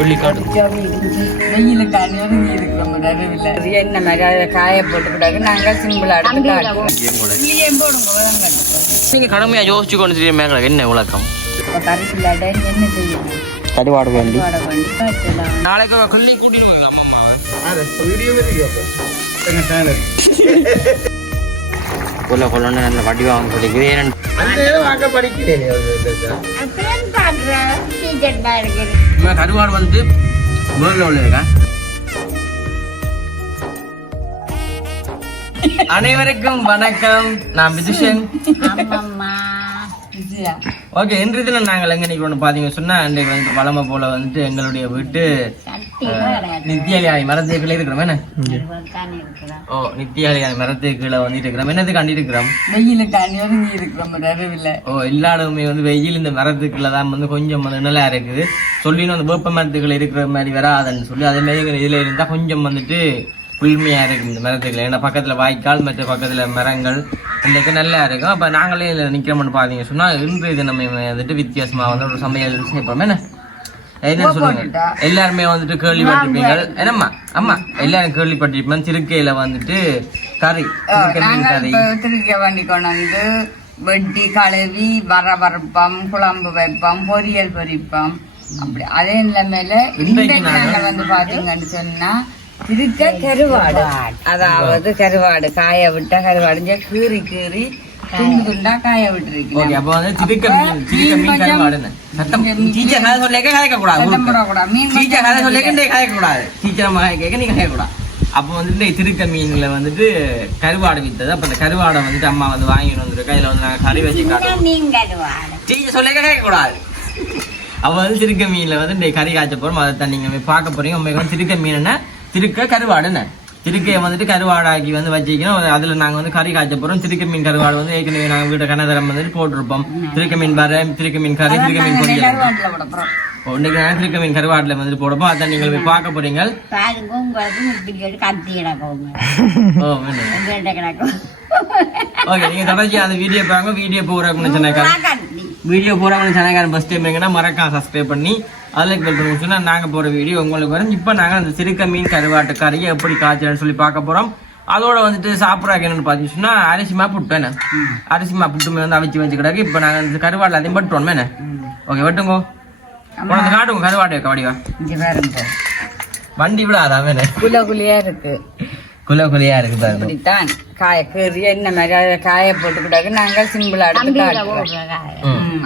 வெயிலுக்கு அணிவருங்கி இருக்கிறோம் நடுவில் என்ன மாதிரி அதை காய போட்டுக்கிட்டாங்க நாங்கள் சிம்பிளா எடுத்து நீங்க கடமையா யோசிச்சு கொண்டு தெரியுமா என்ன விளக்கம் கருப்பில்லாட என்ன செய்யணும் கருவாடு வேண்டி காய்ச்சலாம் நாளைக்கு கொல்லி கூட்டிட்டு கொல்ல கொல்லன்னு நல்ல வடி வாங்க சொல்லிக்கிறேன் கருவாடு வந்து முதல்ல உள்ள இருக்கா. அனைவருக்கும் வணக்கம், நான் விதுஷன். ஓகே, இன்று தினம் நாங்கள் எங்க நிற்கிறோம் பாத்தீங்க சொன்னா, அன்றைக்கு வந்து வளமை போல வந்துட்டு எங்களுடைய வீட்டு நித்தியாலி மரத்துக்குள்ள இருக்கிறோம். என்ன நித்தியாலி மரத்துக்குள்ள வந்துட்டு இருக்கிறோம். என்னது கண்டி இருக்கிறோம், வெயிலுக்கு அணிவருங்கி இருக்கிறோம் நடுவில். எல்லா இடமுமே வந்து வெயில் இந்த மரத்துக்குள்ளதான் வந்து கொஞ்சம் வந்து நிலா இருக்குது. சொல்லினோம் அந்த வேப்ப மரத்துக்குள்ள இருக்கிற மாதிரி வராதுன்னு சொல்லி, அதே மாதிரி இதுல இருந்தா கொஞ்சம் வந்துட்டு குளிர்மையா இருக்கும் இந்த மரத்துக்குள்ள. ஏன்னா பக்கத்துல வாய்க்கால் மற்ற பக்கத்துல மரங்கள் இன்றைக்கு நல்லா இருக்கும். அப்ப நாங்களே இதுல நிக்கிறோம்னு பாத்தீங்க சொன்னா, இன்று இது நம்ம வந்துட்டு வித்தியாசமா வந்து ஒரு சமையல் செய்யப்போம். என்ன சொல்லுங்க, எல்லாருமே வந்துட்டு கேள்விப்பட்டிருப்பீங்க. என்னம்மா அம்மா எல்லாரும் கேள்விப்பட்டிருப்பேன், திருக்கையில வந்துட்டு கறி திருக்க வண்டி கொண்டு வெட்டி கழுவி வரப்பம் குழம்பு வைப்போம், பொரியல் பொரிப்போம். அப்படி அதே நிலைமையில இன்றைக்கு நாங்க வந்து பாத்தீங்கன்னு சொன்னா திருக்க கருவாடு, அதாவது கருவாடு காய விட்டா கருவாடு கீறி கீறி துண்டு துண்டா காய விட்டுருக்கீங்க. அப்போ வந்துட்டு திருக்க மீன்ல வந்துட்டு கருவாடு வித்தது. அப்ப அந்த கருவாடை வந்துட்டு அம்மா வந்து வாங்கிட்டு வந்துட்டு கையில வந்து நாங்க கறி வச்சு காட்டுவோம். சொல்ல கேட்க கூடாது. அப்ப வந்து திருக்க மீன்ல வந்து கறி காய்ச்ச போறோம். அதை தான் நீங்க பார்க்க போறீங்க. உங்களுக்கு திருக்க மீன் திருக்க கருவாடுன்னு திருக்கையை வந்துட்டு கருவாடாக்கி வந்து வச்சுக்கணும். அதுல நாங்க வந்து கறி காய்ச்ச போறோம். திருக்க மீன் கருவாடு வந்து ஏற்கனவே நாங்க வீட்டை கனதரம் வந்துட்டு போட்டிருப்போம். திருக்க மீன் வர, திருக்க மீன் கறி, திருக்க மீன் பொரியல். இன்னைக்கு நாங்க திருக்க மீன் கருவாடுல வந்துட்டு போடுப்போம். அதான் நீங்க போய் பார்க்க போறீங்க. ஓகே, நீங்க தொடர்ச்சி அந்த வீடியோ பாருங்க. வீடியோ போறாங்கன்னு சொன்னாங்க ஃபர்ஸ்ட் டைம் எங்கன்னா மறக்காம சப்ஸ்கிரைப் பண்ணி அதில் கிளிக் சொன்னா நாங்க போற வீடியோ உங்களுக்கு வரும். இப்ப நாங்க அந்த திருக்க மீன் கருவாட்டு கறியை எப்படி காய்ச்சலன்னு சொல்லி பார்க்க போறோம். அதோட வந்துட்டு சாப்பிட்றாங்க என்னன்னு பாத்தீங்கன்னா அரிசிமா புட்டு. அரிசிமா புட்டுமே வந்து அவிச்சு வச்சு கிடக்கு. இப்ப நாங்க அந்த கருவாடுல அதையும் பட்டுவோம். என்ன ஓகே, வெட்டுங்கோ, உனக்கு காட்டுங்க கருவாடு கபடிவா வண்டி விட அதான் குலகுலியா இருக்கு, குலகுலியா இருக்கு பாருங்க. இப்படித்தான் காய கீறி என்ன மாதிரி காய போட்டுக்கிட்டாங்க. நாங்கள் சிம்பிளா எடுத்து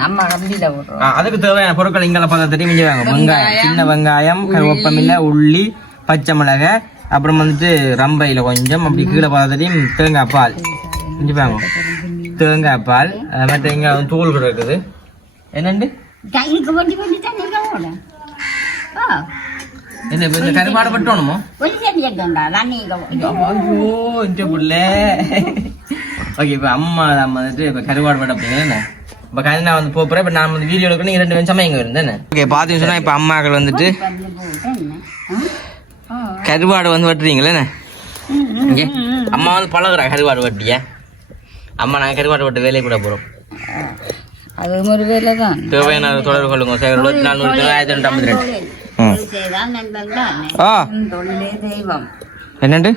அம்மா கம்பியில போடுறோம். அதுக்கு தேவையான பொருட்கள் இங்கே பார்த்து தெரிஞ்சு வாங்க. வெங்காயம், சின்ன வெங்காயம், கருவேப்பமில்லை, உள்ளி, பச்சை மிளகாய், அப்புறம் வந்துட்டு ரம்பையில கொஞ்சம் அப்படி கீழே பார்த்துட்டையும் தேங்காய் பால் செஞ்சு வாங்க. தேங்காய் பால் மற்ற இங்க தூள் கூட இருக்குது. என்னண்டு இந்த கருவாடு பட்டோணுமோ? ஓகே, இப்ப அம்மா வந்துட்டு இப்ப கருவாடு பட்ட அப்படிங்க. இப்ப கருணா வந்து போறேன். இப்ப நான் வந்து வீடியோ எடுக்கணும். 2 நிமிஷமா இங்க இருந்தேன். ஓகே, பாத்தீங்க சொன்னா இப்ப அம்மாக்கள் வந்துட்டு கருவாடு வந்து வெட்டுறீங்களே. அம்மா வந்து பழகுறா கருவாடு வெட்டிய. அம்மா நாங்க கருவாடு வெட்ட வேலையை கூட போறோம். அது ஒரு வேலை தான். தேவையான தொடர்பு கொள்ளுங்க. 2452. என்னண்டு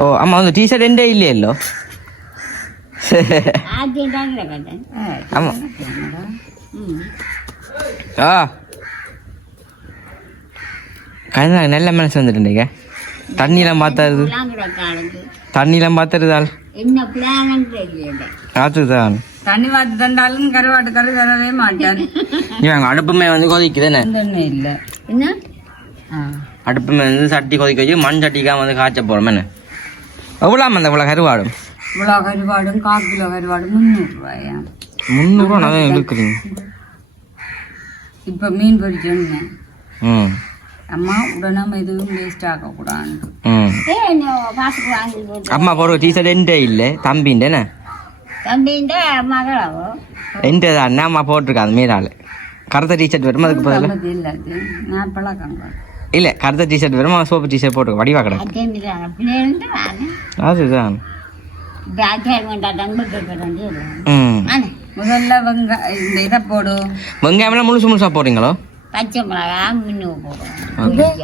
ஓ அம்மா வந்து டீஷர்ட் எண்டே இல்லையല്ലോ. ஆமா நல்ல மனசு வந்துட்டு தண்ணியெல்லாம் பார்த்தாரு, தண்ணியெல்லாம் பார்த்துருதால் அதுதான் தண்ணி வாத்து தந்தாலும் கருவாட்டு கறி தரவே மாட்டேன். அடுப்புமே வந்து கொதிக்குதுன்னு இல்ல என்ன அடுப்புமே வந்து சட்டி கொதிக்க வச்சு மண் சட்டிக்காம வந்து காய்ச்ச போறோம். என்ன எவ்வளோ அந்த இவ்வளோ கருவாடும்? இவ்வளோ கருவாடும் 1/4 கிலோ கருவாடும் 300 ரூபாயா? 300 ரூபா நல்லா இருக்குதுங்க. இப்ப மீன் பொரிச்சோன்னு அம்மா உடனே எதுவும் வேஸ்ட் ஆக கூடாது. அம்மா போடுற டீஷர்ட் என்கிட்ட இல்லை, தம்பின்ட்டு. என்ன என்கிட்ட தான் அம்மா போட்டிருக்காங்க மீனால. கருத்த டிஷர்ட் வரும், அதுக்கு பதில் இல்ல கருத்த டிஷர்ட் வரும், சோப்பு டிஷர்ட் போட்டு வடிவா கிடக்கு. அதுதான் முதல்ல வெங்காயம் முழுசு முழுசா போடுறீங்களோ? பச்சை மிளகா மின்னு போடுவோம்.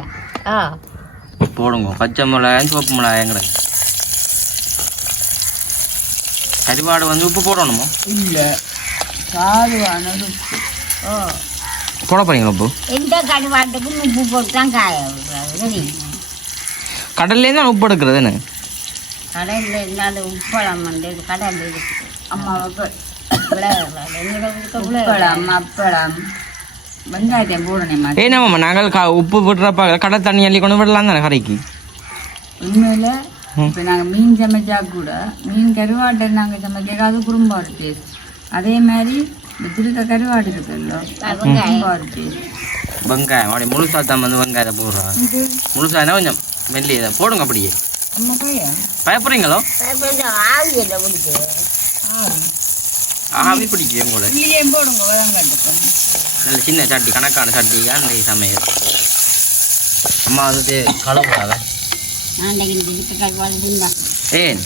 போடுங்க பச்சை மிளகாய் சோப்பு மிளகாய் கிடையாது. கறிவாடு வந்து உப்பு போடணுமோ? இல்லை சாதுவானது உப்பு. போட போறீங்களா உப்பு? எந்த கருவாட்டுக்கும் உப்பு போட்டு தான் காய விடுறது. கடல்லேருந்து நான் உப்பு எடுக்கிறதுன்னு கடலில் இருந்தாலும் உப்பளம் வந்து கடல் இருக்குது. அம்மாவுக்கு உப்பளம் அப்பளம் வெங்காயத்தையும் போடணுமா? ஏன்னாம்மா நாங்கள் உப்பு விடுறப்ப கடல் தண்ணி அள்ளி கொண்டு விடலாம் தானே கரைக்கு. உண்மையில் இப்போ நாங்கள் மீன் சமைச்சா கூட மீன் கருவாட்டை நாங்கள் சமைக்க அது குறும்பா ஒரு டேஸ்ட். அதே மாதிரி இந்த திருக்க கருவாடு இருக்குல்ல குறும்பா ஒரு டேஸ்ட். வெங்காயம் அப்படி முழுசா தான் வந்து வெங்காயத்தை போடுறோம். முழுசா என்ன கொஞ்சம் மெல்லியை போடுங்க. அப்படியே அம்மா பையன் பயப்படுறீங்களோ? ஆவியில் பிடிச்சி ஆவி பிடிக்கும் கூட. இல்லையே போடுங்க வதங்காட்டு. நல்ல சின்ன சட்டி கணக்கான சட்டி அந்த சமையல். அம்மா வந்து கலவுறாங்க. ஏன்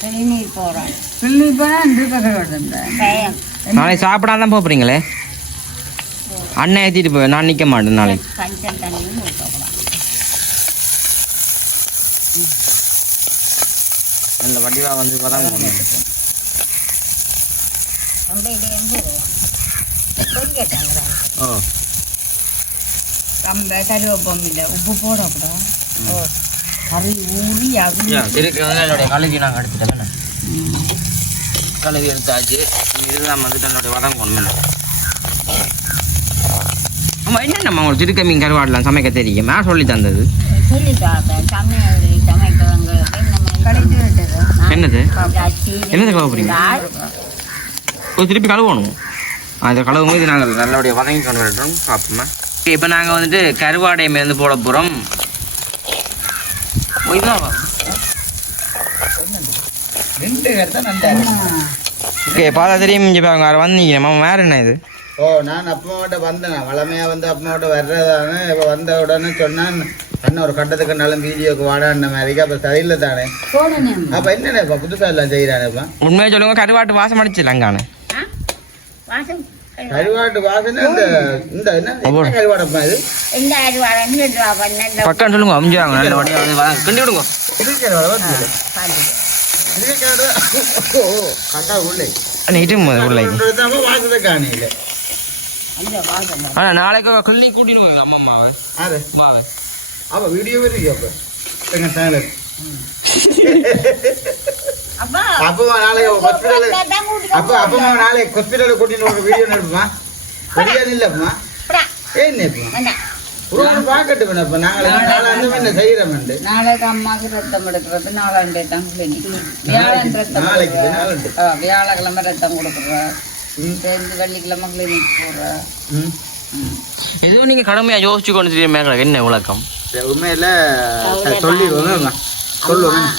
கிளிநீர் போகிறோம். பிள்ளை இப்போ திருக்க கருவாடு இருந்தேன். நாளைக்கு சாப்பிடாம தான் போறீங்களே. அண்ணன் ஏற்றிட்டு போய் நான் நிற்க மாட்டேன் நாளைக்கு. கஞ்சல் தண்ணியும் ஊற்றக்கூடாது. அந்த வடிவா வந்து இப்போதான் போகணும். ஓ ரொம்ப கருவேப்பம் இல்லை உப்பு போடக்கூடாது. கறி ஊறி என்னுடைய கழுவி நாங்கள் எடுத்துட்டேன். கழுவி எடுத்தாச்சு. இதுதான் வந்துட்டு என்னுடைய வதங்கணும். ஆமா என்னென்னம்மா உங்களுக்கு திருக்க மீன் கருவாடலாம் சமைக்க தெரியும்? நான் சொல்லி தந்தது. என்னது என்னது கழுவ போறீங்க? திருப்பி கழுவணும். அந்த கழுவும் இது நாங்கள் நல்லபடியாக வதங்கி கொண்டு வரட்டும் பார்ப்போம்மா. இப்போ நாங்கள் வந்துட்டு கருவாடை மேலேருந்து போட போகிறோம். ஓகே பார்த்தா தெரியும். இங்கே வேறு வந்தீங்கம்மா. வேறு என்ன இது? ஓ நான் அப்பமாட்ட வந்தேன். வளமையாக வந்து அப்பமாட்ட வர்றதானே. இப்போ வந்த உடனே சொன்னான் அண்ணன் ஒரு கட்டத்துக்குனாலும் வீடியோக்கு வாடான மாதிரிக்கு. அப்போ சரியில்லை தானே. அப்போ என்னென்ன இப்போ புதுசாக எல்லாம் செய்கிறானே? இப்போ உண்மையாக சொல்லுங்க. கருவாட்டு வாசம் அடிச்சிடலாங்கானே. கருவாட்டு வாசனை இந்த என்ன கருவாடப்பா இது? பக்கம் சொல்லுங்க. அமிஞ்சாங்க நல்ல வடியாக வந்து கிண்டி விடுங்க. நாளைக்கு கொல்லி கூட்டிட்டு அம்மாவை. அப்ப வீடியோ அப்ப அப்பமா நாளைக்கு ஹாஸ்பிட்டலுக்கு கூட்டிட்டு வீடியோ எடுப்போமா? இல்லப்பா ஏன் பாக்கட்டு வேணப்ப நாளைக்கு செய்யறோம். நாளைக்கு அம்மாவுக்கு ரத்தம் எடுக்கிறது. நாளாண்டே தான் கிளினிக். வியாழன் ரத்தம் வியாழக்கிழமை ரத்தம் கொடுக்குறோம். சேர்ந்து வெள்ளிக்கிழமை கிளினிக் போடுறோம். எதுவும் நீங்க கடமையா யோசிச்சு கொண்டு செய்ய என்ன விளக்கம்? உண்மையில சொல்லிடுவோம் சொல்லுவேன்.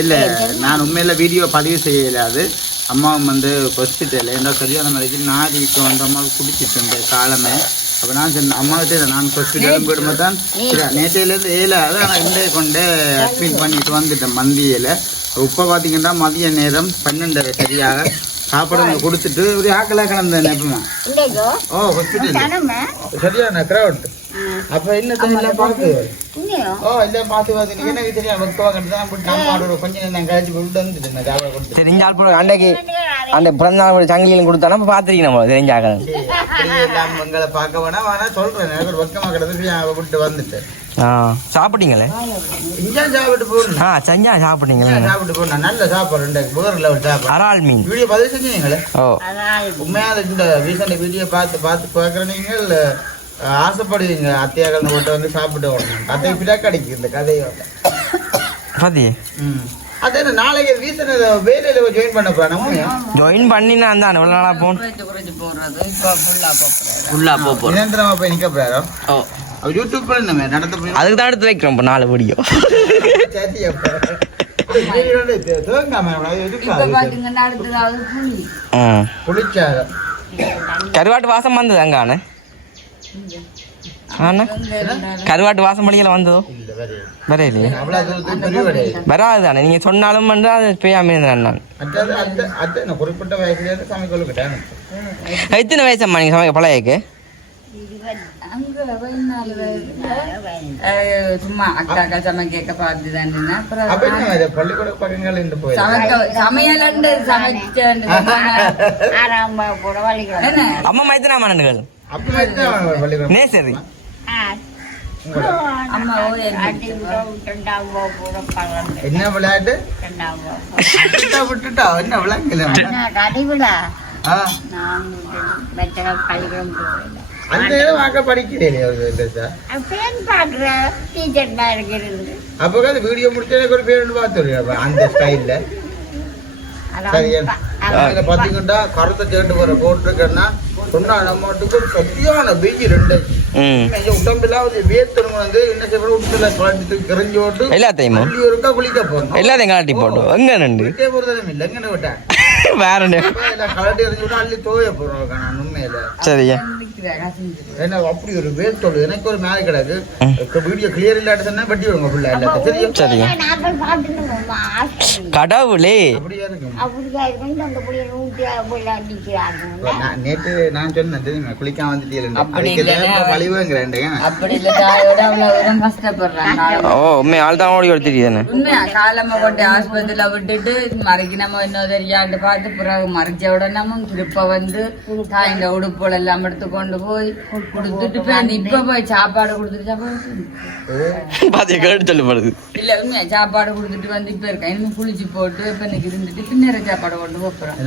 இல்லை நான் உண்மையில வீடியோ பதிவு செய்யலாது. அம்மாவும் வந்து ஹாஸ்பிட்டல் என்ன சரியான மாதிரிக்கு நாடிக்கு வந்து அம்மாவுக்கு குடிச்சிட்டு இருந்தேன் காலமே. அப்போ நான் சொன்ன அம்மாவிட்டே நான் ஹாஸ்பிட்டலும் போயிடும்போது தான் நேற்றையிலேருந்து 7 ஆனால் இண்டே கொண்டு அட்மிட் பண்ணிட்டு வந்துட்டேன் மந்தியில். இப்போ பார்த்தீங்கன்னா மதிய நேரம் 12 சரியாக சாப்பாடு கொடுத்துட்டு ஒரு ஆக்கலாக கிடந்தேன் எப்பவுமே. ஓ ஹாஸ்பிட்டல் சரியான க்ரௌட். அப்போ என்ன தெரியல பார்த்து ஓ இல்லை பார்த்து பார்த்து எனக்கு தெரியும். கொஞ்சம் நான் கழிச்சு விட்டு வந்துட்டேன். தெரிஞ்சால் அன்றைக்கு அந்த பிறந்தநாள் சங்கிலியும் கொடுத்தானா பார்த்துருக்கீங்க நம்ம தெரிஞ்சாக எல்லாம் உங்களை பார்க்க வேணா வேணா சொல்றேன். எனக்கு ஒரு பக்கமாக கிடந்து விட்டு வந்துட்டேன். சாப்பிட்டீங்களே? இங்கே சாப்பிட்டு போகணும். செஞ்சா சாப்பிட்டீங்களே? சாப்பிட்டு போகணும். நல்ல சாப்பாடு வேறு லெவல் சாப்பாடு. அரால் மீன் வீடியோ பதிவு செஞ்சீங்களே? உண்மையாக இந்த ரீசெண்ட் வீடியோ பார்த்து பார்க்குற நீங்கள் ஆசைப்படுவீங்க. அத்தியாக்கள் போட்டு வந்து சாப்பிட்டு வரணும். கதை இப்படியா கிடைக்கும் இந்த கதையோட பதி. அதே நாளைக்கு ரீசன் வேலையில ஜாயின் பண்ண போறேன். ஜாயின் பண்ணினா அந்த எவ்வளோ நாளாக போகணும்? போடுறது இப்போ ஃபுல்லாக போகிறோம். நிரந்தரமா போய் நிற்க போறாரோ? யூடியூப் பண்ண நடத்த போய் அதுக்கு தான் எடுத்து வைக்கிறோம் இப்போ 4 வீடியோ. புளிச்சாக கருவாட்டு வாசம் வந்தது அங்கானே. கருவாட்டு வாசம் படிக்கல வந்ததோ? வரையிலையே வராது தானே. நீங்க சொன்னாலும் வந்து அது பேயாம நான் குறிப்பிட்ட வயசுல சமைக்கொள்ளுக்கிட்டேன். எத்தனை வயசம்மா நீங்க சமைக்க பழையக்கு? அங்க வயநாடு சும்மா அக்கா சமைக்க பார்த்து தானே அப்புறம் பள்ளிக்கூட பக்கங்கள் இருந்து போய் சமையல் சமைச்சேன் போட வழிகள் அம்மா மைத்தனா மன்னர்கள் பள்ளிக்கூடம் நேசரி அம்மா என்ன விளையாட்டு விட்டுட்டா என்ன விளையாங்கல கடிவிடா ஆ நான் பள்ளிக்கூடம் போகல அந்த வாக்க படிக்கிறேன் பேன் பாக்குற டீச்சர் தான் இருக்கிறது அப்போ அது வீடியோ முடிச்சதுக்கு ஒரு பேர் பார்த்து அந்த ஸ்டைல்ல சரியா பாத்தீங்கன்னா கருத்தை கேட்டு வர போட்டிருக்கேன்னா சொன்னா நம்மட்டுக்கு சத்தியான பீஜி 2 உடம்பெல்லாம் வேர்த்தணும் வந்து என்ன செய்ய உடம்புல கலட்டி கிரஞ்சி போட்டு எல்லாத்தையும் ஒருக்கா குளிக்க போறோம் எல்லாத்தையும் கலட்டி போட்டோம் எங்க நண்டு விட்டே போறதும் இல்லை எங்கன்னு விட்டேன் வேற கலட்டி எறிஞ்சு விட்டா அள்ளி தோய போறோம் நான் உண்மையில சரியா என்ன அப்படி ஒரு வேர்த்தோடு எனக்கு ஒரு மேலே கிடக்கு வீடியோ கிளியர் இல்லாட்ட சொன்னா வெட்டி விடுங்க ஃபுல்லா எல்லாத்தையும் தெரியும் சரியா நாங்கள் பார்த்துட்டு கடவுளே அப்படியா இருக்கும் அப்படிதான் இருக்கும் அந்த புள்ளிய 150 அடிக்கிறாங்க நேற்று நான் சொன்னேன் தெரியுமா குளிக்காம வந்துட்டீங்க கழிவுங்கிறேன் அப்படி இல்ல தாயோட அவ்வளவு கஷ்டப்படுறாங்க ஓ உண்மை ஆள் தான் ஓடி தெரியுதானே உண்மையா காலம்மா கொண்டு ஆஸ்பத்திரியில விட்டுட்டு மறைக்கு நம்ம இன்னும் தெரியாண்டு பார்த்து பிறகு மறைச்ச உடனே திருப்ப வந்து தாய்ந்த உடுப்புகள் எல்லாம் எடுத்து கொண்டு போய் கொடுத்துட்டு இப்ப போய் சாப்பாடு கொடுத்துட்டு சொல்லப்படுது இல்ல உண்மையா சாப்பாடு கொடுத்துட்டு வந்து இப்ப இருக்கேன் இன்னும் குளிச்சு போட்டு இப்ப இன்னைக்கு இருந்துட்டு பின்னேற சாப்பாடு கொண்டு போறேன்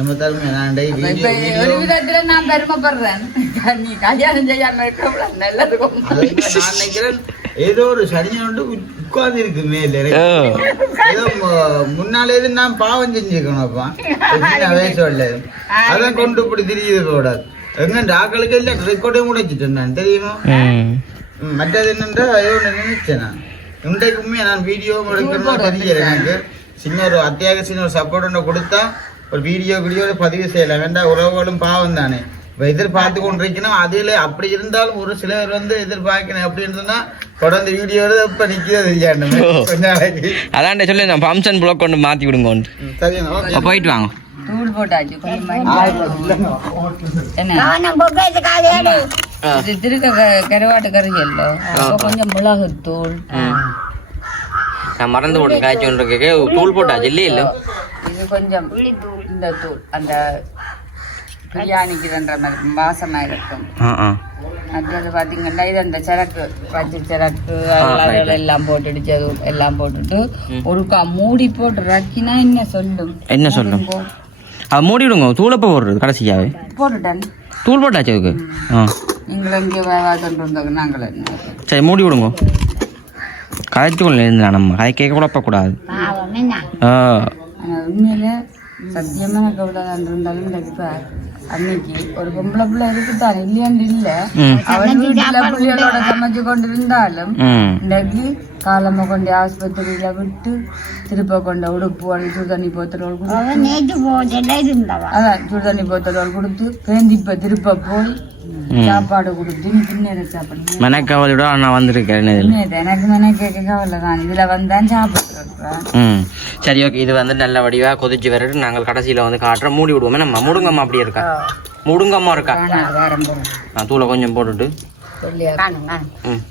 இப்ப ஒரு விதத்துல நான் பெருமைப்படுறேன் நீ கல்யாணம் செய்யாம இருக்க நல்லதுக்கும் நான் நினைக்கிறேன் ஏதோ ஒரு சனியன் உட்கார்ந்து இருக்கு மேல ஏதோ முன்னாலே நான் பாவம் செஞ்சுக்கணும்ப்பா வயசு அதான் கொண்டு இப்படி திரியுது கூடாது எங்க ஆக்களுக்கு இல்ல ரெக்கார்டே முடிச்சுட்டேன் நான் தெரியுமா மற்றது என்னன்றா நினைச்சேன் நான் இன்றைக்கு உண்மையா நான் வீடியோ எடுக்கணும்னு தெரியல எனக்கு சின்ன ஒரு அத்தியாவசிய ஒரு சப்போர்ட் ஒன்று கொடுத்தா ஒரு வீடியோ பதிவு செய்யலாம் வேண்டாம் உறவுகளும் பாவம் தானே இப்ப எதிர்பார்த்து கொண்டிருக்கணும் அதுல அப்படி இருந்தாலும் ஒரு சிலர் வந்து எதிர்பார்க்கணும் அப்படின்றதுன்னா தொடர்ந்து வீடியோ இப்ப நிக்கிறது அதான் சொல்லி நான் ஃபங்க்ஷன் ப்ளாக் கொண்டு மாத்தி விடுங்க சரியா போயிட்டு வாங்க தூள் போட்டாச்சு இது திருக்க கருவாட்டு கறி இல்லை கொஞ்சம் மிளகு தூள் நான் மறந்து போட்டேன் காய்ச்சி ஒன்று தூள் போட்டாச்சு இல்லையே இல்லை இது கொஞ்சம் இந்த தூள் அந்த பிரியாணிக்கு தன்ற மாதிரி வாசமா இருக்கும் மற்றது பாத்தீங்கன்னா இது அந்த சரக்கு பச்சை சரக்கு எல்லாம் போட்டுடுச்சு அது எல்லாம் போட்டுட்டு ஒருக்கா மூடி போட்டு ரக்கினா என்ன சொல்லும் அது மூடி விடுங்க தூளப்ப போடுறது கடைசியாவே போட்டுட்டேன் தூள் போட்டாச்சு அதுக்கு நீங்களும் இங்கே வேவாதன்று வந்தோங்க நாங்கள் சரி மூடி விடுங்க கதைச்சுக்கொள்ள இருந்தா நம்ம அதை கேட்க குழப்பக்கூடாது உண்மையில சத்தியமா எனக்கு எவ்வளோதான் இருந்தாலும் கிடைப்பார் அன்னைக்கு ஒரு பொம்பளை பிள்ளை இருக்குதான் இல்லையாண்டு இல்ல அவள் வீட்டுல பிள்ளைகளோட சமைச்சு கொண்டு இருந்தாலும் இன்றைக்கு காலம்மா கொண்டு ஆஸ்பத்திரியில விட்டு திருப்ப கொண்ட உடுப்பு சுடுதண்ணி போத்தலோடு அதான் சுடுதண்ணி போத்தலோடு கொடுத்து பேந்திப்ப திருப்ப போய் சாப்பாடு கொடுத்து பின்னேற சாப்பாடு மெனக்கவலோட நான் வந்திருக்கேன் எனக்கு மெனக்க கவலை தான் இதுல வந்தான் சாப்பிட்டுருக்கேன். சரி ஓகே இது வந்து நல்ல வடிவா கொதிச்சு வரட்டு நாங்கள் கடைசியில வந்து காட்டுறோம் மூடி விடுவோமே நம்ம முடுங்கம்மா அப்படி இருக்கா முடுங்கம்மா இருக்கா நான் தூளை கொஞ்சம் போட்டுட்டு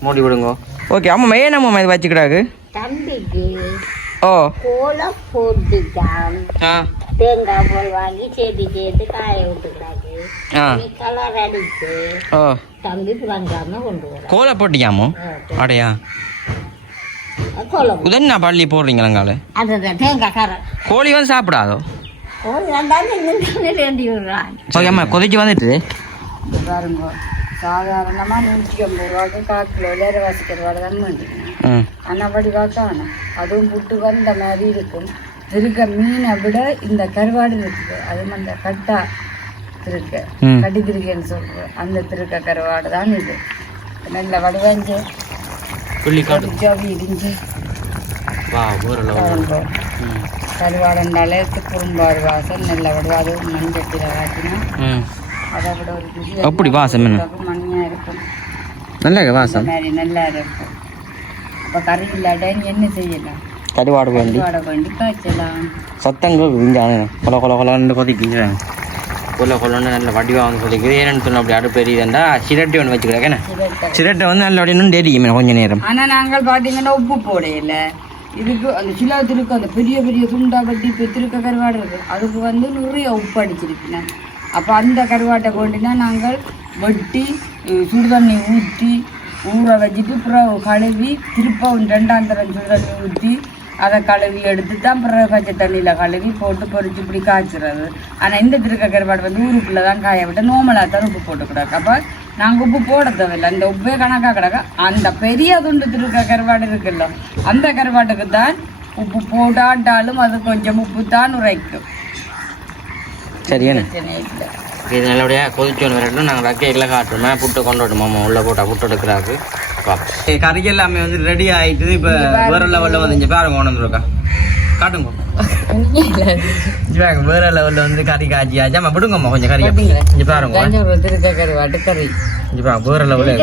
மூடி விடுங்க ஓகே அம்மா மைய நம்ம இது வச்சுக்கிறாங்க ஓ கோலம் போட்டுட்டான் தேங்காய் போல் வாங்கி சேர்த்து காய விட்டுக்கிறாங்க கலர் அடிச்சு ஓ தம்பி வாங்காம கொண்டு வர கோலை போட்டியாமோ அடையா கோலம் உதன்னா பள்ளி போடுறீங்களாங்கால அதுதான் தேங்காய் கரை கோழி வந்து சாப்பிடாதோ கோழி ரெண்டாவது வேண்டி விடுறான் ஓகே அம்மா கொதிச்சு வந்துட்டு பாருங்க சாதாரணமா 150 ரூபாய்க்கு 1/4 கிலோ விலைவாசிக்கிற ரூபாய் தான் வேண்டிக்கணும் அன்னபடி பார்க்கணும் அதுவும் புட்டு வந்த மாதிரி இருக்கும் இருக்க மீனை விட இந்த கருவாடு இருக்குது அதுவும் அந்த கட்டா திருக்க கட்டி திருக்கன்னு சொல்றோம் அந்த திருக்க கருவாடு தான் இது நல்ல வடிவஞ்சு இடிஞ்சு கருவாடுண்டாலே குறும்பாடு வாசம் நல்ல வடிவா அதுவும் மஞ்சத்தில் காட்டினா அதை விட ஒரு அப்படி வாசம் மணியா இருக்கும் நல்ல வாசம் மாதிரி நல்லா இருக்கும் அப்போ கறி இல்லாட்ட என்ன செய்யலாம் கருவாடு வேண்டி கருவாடை வேண்டி காய்ச்சலாம் சத்தங்கள் கொல கொல கொலன்னு கொதிக்கிறாங்க கொள்ளணும் நல்ல வடிவாக வந்து சொல்லிக்கிறேன். ஏன்னு சொன்ன அப்படி அடுப்பு எரியுதுண்டா சிரட்டை ஒன்று வச்சுக்கிறேன். சிரட்டை வந்து நல்ல அப்படின்னு தெரியுமே கொஞ்சம் நேரம். ஆனால் நாங்கள் பார்த்தீங்கன்னா உப்பு போடையில இதுக்கு அந்த சிலாத்திற்கு அந்த பெரிய பெரிய துண்டா வெட்டி பெற்றிருக்க கருவாடு இருக்கு, அதுக்கு வந்து நிறைய உப்பு அடிச்சிருக்கேன். அப்போ அந்த கருவாட்டை கொண்டுனா நாங்கள் வெட்டி சுடுதண்ணி ஊற்றி ஊற வச்சுட்டு பிறகு கழுவி திருப்பவும் 2ஆம் தரம் சுடுதண்ணி ஊற்றி அதை கழுவி எடுத்து தான் பிறகு பச்சை தண்ணியில் கழுவி போட்டு பொறிச்சு இப்படி காய்ச்சிறது. ஆனால் இந்த திருக்க கருவாடு வந்து ஊருக்குள்ளே தான் காய விட்டு நோமலாக தான் உப்பு போட்டுக்கூடாது. அப்போ நாங்கள் உப்பு போட தேவையில்லை, அந்த உப்பே கணக்காக கிடக்க. அந்த பெரிய துண்டு திருக்க கருவாடு இருக்குல்ல அந்த கருவாட்டுக்கு தான் உப்பு போடாட்டாலும் அது கொஞ்சம் உப்பு தான் உரைக்கும். சரியான பிரச்சனை இல்லை. இது நல்லபடியாக கொதிச்சோன்னு வரட்டும். நாங்கள் வக்கையில் காட்டுறோமே புட்டு கொண்டு வரட்டுமா உள்ளே போட்டால் புட்டு எடுக்கிறாக்கு கறி எல்லாமே வந்து ரெடி ஆகிட்டு. இப்போ வேற லெவலில் வந்து இங்கே பாருங்க ஒன்று இருக்கா காட்டுங்க. வேற லெவலில் வந்து கறி காய்ச்சி ஆச்சாமா விடுங்கம்மா கொஞ்சம் கறி இங்கே பாருங்க. திருக்க கருவாட்டு கறி இங்கே பாருங்க வேற லெவலில்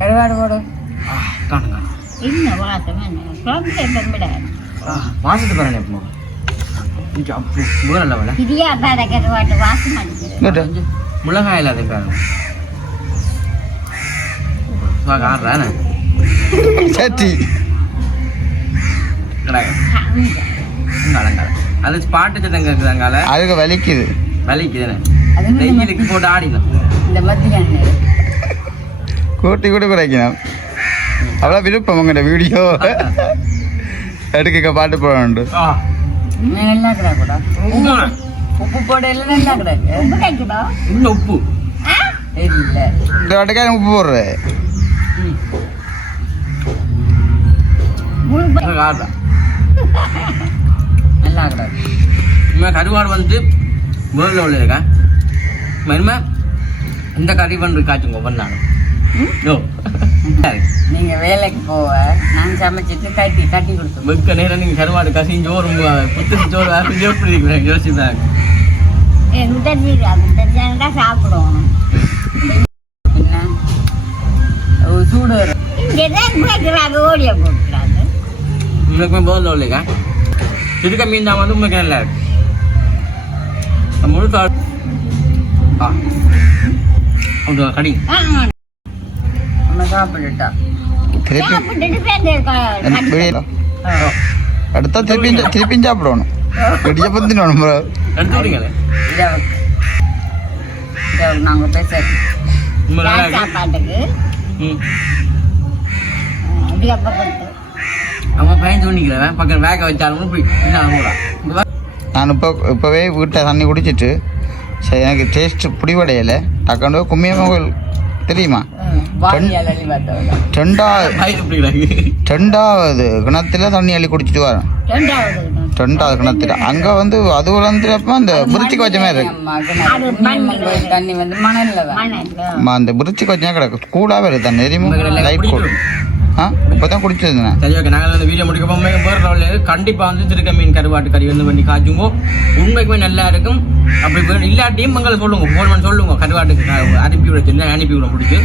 கருவாடு போடும் காணுங்க வாசத்து பாருங்க வேற லெவலில் மிளகாய் இல்லாத பாருங்க சட்டி அது பாட்டு தங்க இருக்குதாங்கால அதுக்கு வலிக்குது வெயிலுக்கு போட்டு ஆடிடும். இந்த மத்தியான கூட்டி கூட குறைக்கணும். அவ்வளோ விருப்பம் உங்கள்கிட்ட வீடியோ எடுக்க பாட்டு போட நல்லா கிடக்கூடா உப்பு போட எல்லாம் நல்லா கிடக்கு. இன்னும் உப்பு இல்லை இந்த வாட்டுக்கார உப்பு போடுற நல்லா கிடக்கு. இனிமே கருவாடு வந்து வேர்ல உள்ள இருக்கா இனிமே இந்த கறி பண்ணு காய்ச்சுங்க பண்ணாலும் நீங்க வேலைக்கு போவ நான் சமைச்சிட்டு கட்டி கட்டி கொடுத்தோம். வெக்க நேரம் நீங்க கருவாடு கசியும் சோறு புத்து சோறு எப்படி இருக்கிறேன் யோசிப்பாங்க. சாப்பிடுவோம் என்ன சூடு ஓடிய போட்டுறாங்க. உங்களுக்குமே போதில் இல்லைக்கா திருக்க மீன் தான் வந்து உங்களுக்கு நல்லா இருக்கு. முழு கடி நம்ம சாப்பிட்டுட்டா அடுத்தா திருப்பி சாப்பிடணும். வெடிய பத்தினோம் எடுத்து விடுங்களே நாங்கள் பேச சாப்பாட்டுக்கு அவன் பயன் தோண்டிக்கிறவன் பக்கம் வேக வச்சாலும் இப்படி கூட. நான் இப்போவே வீட்டை தண்ணி குடிச்சிட்டு சரி எனக்கு டேஸ்ட் பிடிவடையலை. டக்காண்டு கும்மியமாக தெரியுமா ரெண்டாவது கிணத்துல தண்ணி அள்ளி குடிச்சிட்டு வரேன். 2வது கிணத்துல அங்கே வந்து அது வந்துப்போ அந்த புரிச்சிக்கு வச்ச மாதிரி இருக்கு. தண்ணி வந்து மணல்ல அந்த புரிச்சிக்கு வச்சா கிடக்கு கூடாவே இருக்கு தண்ணி தெரியுமா. லைட் கூடு இப்போதான் குடிச்சிருந்தேன். சரி ஓகே நாங்கள் அந்த வீடியோ முடிக்க போகும்போது வேறு லெவலில் கண்டிப்பாக வந்து திருக்க மீன் கருவாட்டு கறி வந்து பண்ணி காய்ச்சுங்க. உண்மைக்குமே நல்லா இருக்கும். அப்படி இல்லாட்டியும் எங்களை சொல்லுங்க, ஃபோன் பண்ணி சொல்லுங்க. கருவாட்டுக்கு அனுப்பி விட சொல்லி அனுப்பி விட முடிச்சு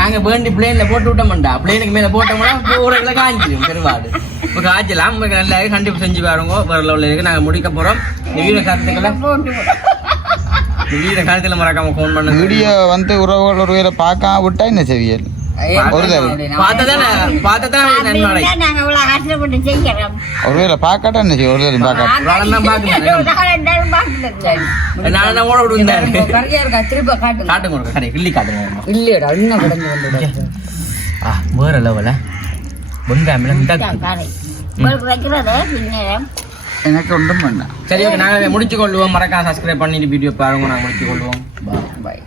நாங்கள் வேண்டி பிளேனில் போட்டு விட்டோம்டா. பிளேனுக்கு மேலே போட்டோம்னா ஊரில் காய்ச்சிடும் கருவாடு. இப்போ காய்ச்சலாம் நல்லா கண்டிப்பாக செஞ்சு பாருங்க. வேறு லெவலில் இருக்குது. நாங்கள் முடிக்க போகிறோம். இந்த வீடியோ கருத்துக்களை வீடியோ காலத்தில் மறக்காம ஃபோன் பண்ண. வீடியோ வந்து உறவுகள் ஒரு வேலை பார்க்காம விட்டா என்ன செய்வியல் ஒருவேளை பார்க்காட்டா என்ன செய்யும். ஒருவேளை வேற லெவல எனக்கு ஒன்றும் பண்ண. சரி ஓகே நாங்கள் முடிச்சு கொள்வோம். மறக்காம சப்ஸ்கிரைப் பண்ணிட்டு வீடியோ பாருங்க. நாங்கள் முடிச்சு கொள்வோம். பாய்.